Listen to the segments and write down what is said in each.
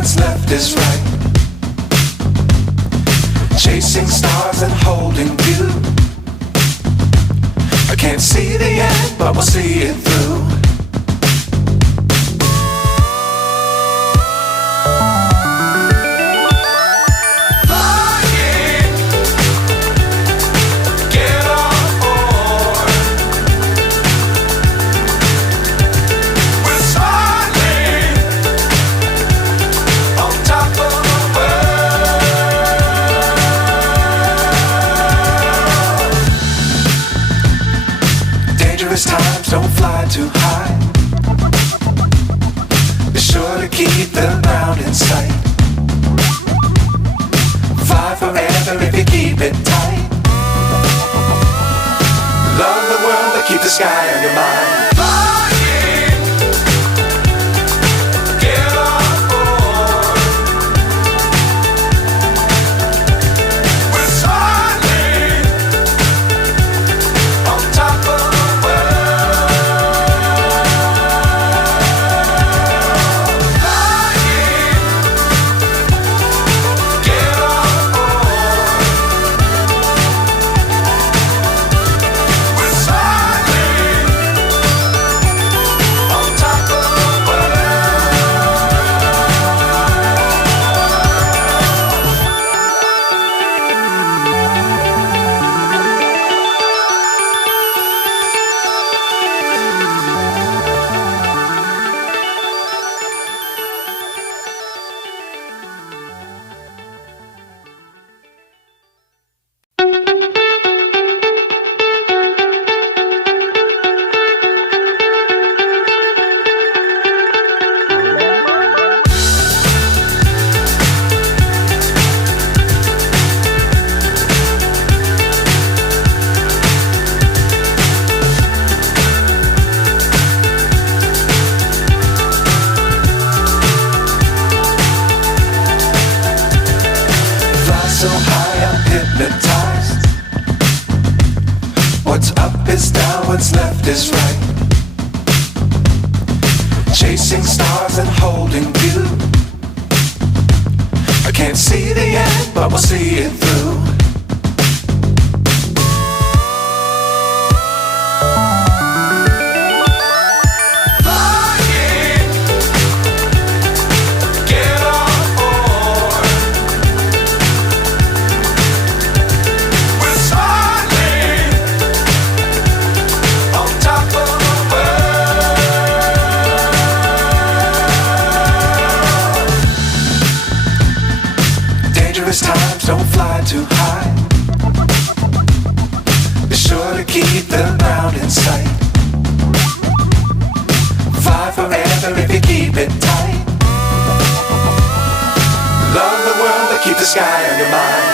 what's left is right. Chasing stars and holding you. I can't see the end, but we'll see it through. Times don't fly too high. Be sure to keep the ground in sight. Fly forever if you keep it tight. Love the world but keep the sky on your mind. So high I'm hypnotized. What's up is down, what's left is right. Chasing stars and holding you. I can't see the end, but we'll see it through. Times don't fly too high. Be sure to keep the ground in sight. Fly forever if you keep it tight. Love the world but keep the sky on your mind.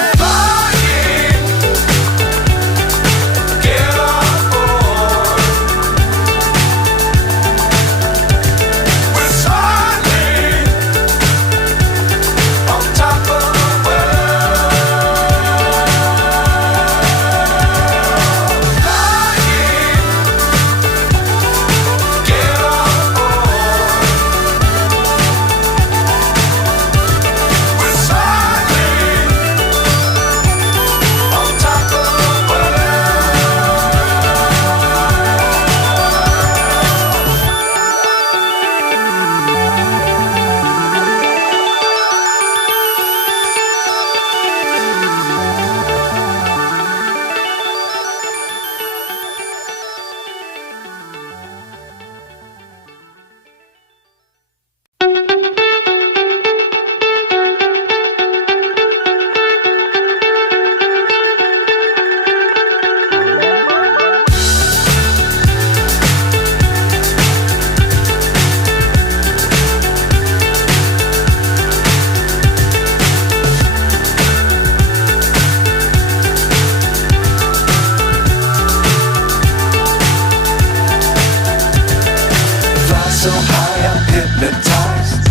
So high I'm hypnotized.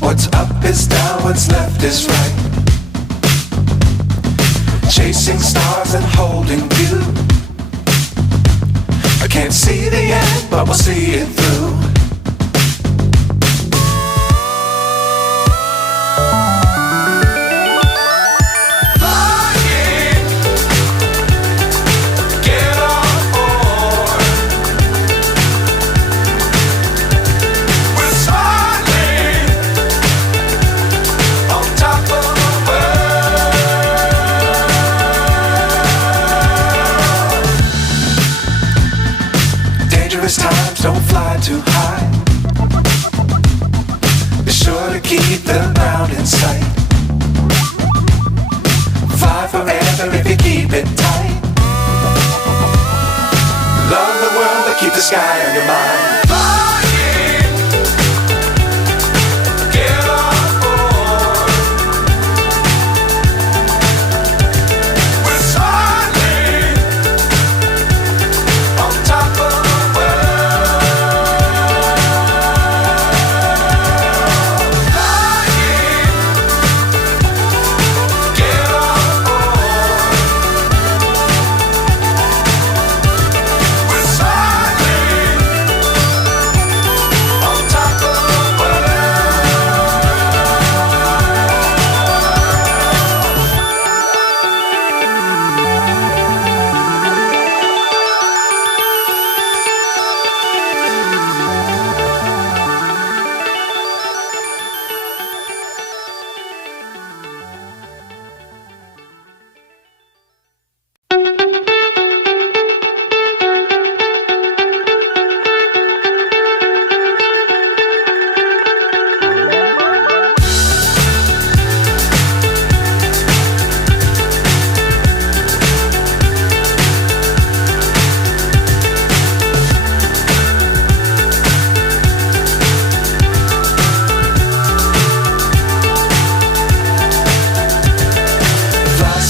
What's up is down, what's left is right. Chasing stars and holding you. I can't see the end, but we'll see it through. don't fly too high. Be sure to keep the ground in sight. Fly forever if you keep it tight. Love the world but keep the sky on your mind.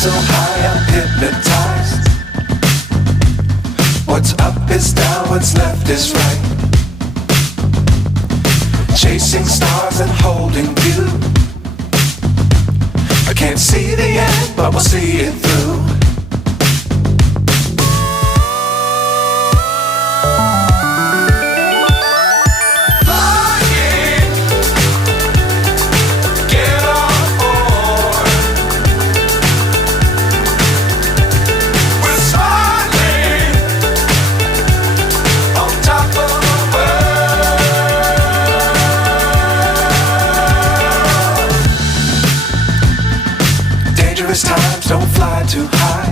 So high I'm hypnotized. What's up is down, what's left is right. Chasing stars and holding you. I can't see the end, but we'll see it through. Times don't fly too high.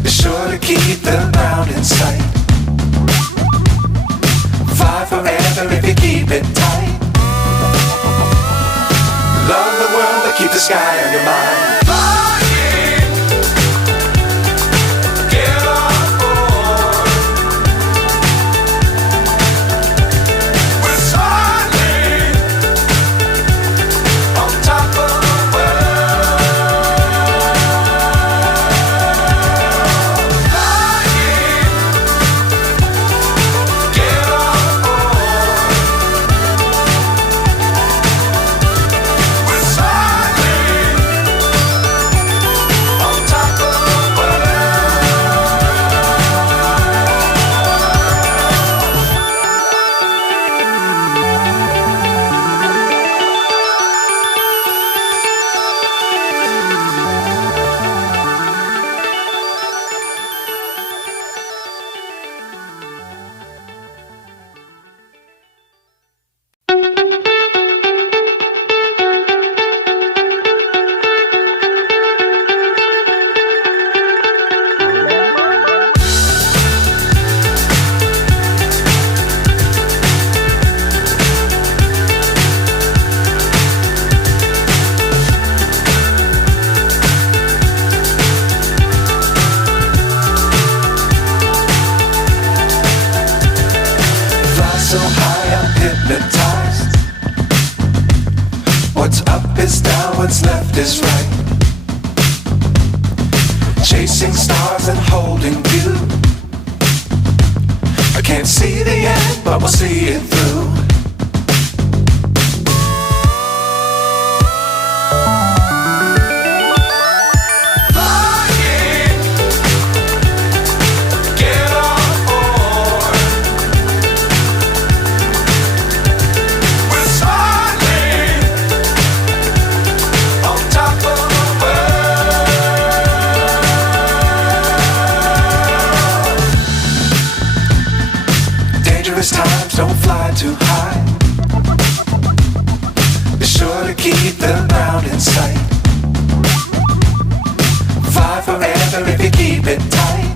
Be sure to keep the ground in sight. Fly forever if you keep it tight. Love the world but keep the sky on your mind. So high I'm hypnotized. What's up is down, what's left is right. Chasing stars and holding you. I can't see the end, but we'll see it through. Times don't fly too high. Be sure to keep the ground in sight. Fly forever if you keep it tight.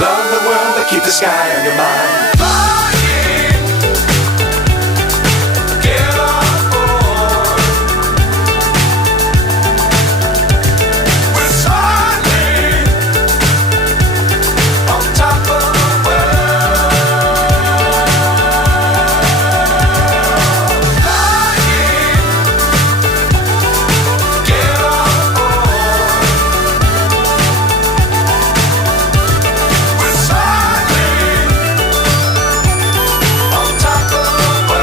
Love the world, but keep the sky on your mind. Flying, get on board. We're soaring on top of the world. Flying, get on board. We're soaring on top of the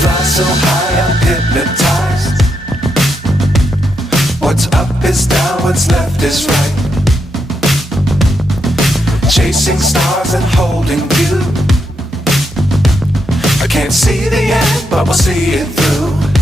fly so high, I'm hypnotized. What's up is down, what's left is right. Chasing stars and holding you. I can't see the end, but we'll see it through.